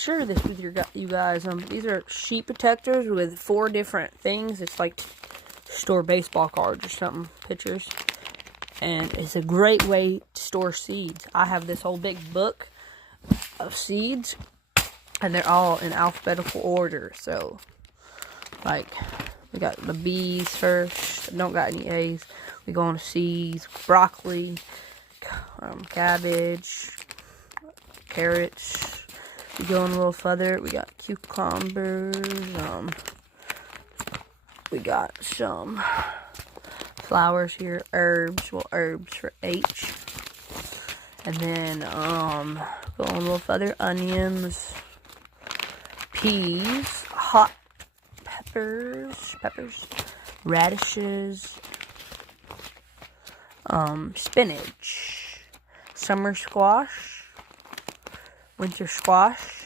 share this with you guys. These are sheet protectors with 4 different things. It's like store baseball cards or something, pictures. And it's a great way to store seeds. I have this whole big book of seeds, and they're all in alphabetical order. So, like, we got the B's first. Don't got any A's. We go on to C's. Broccoli, cabbage, carrots. We go on a little further. We got cucumbers. We got some flowers here. Herbs. Well, herbs for H. And then, go on a little further. Onions, peas, hot peppers, radishes, spinach, summer squash, winter squash,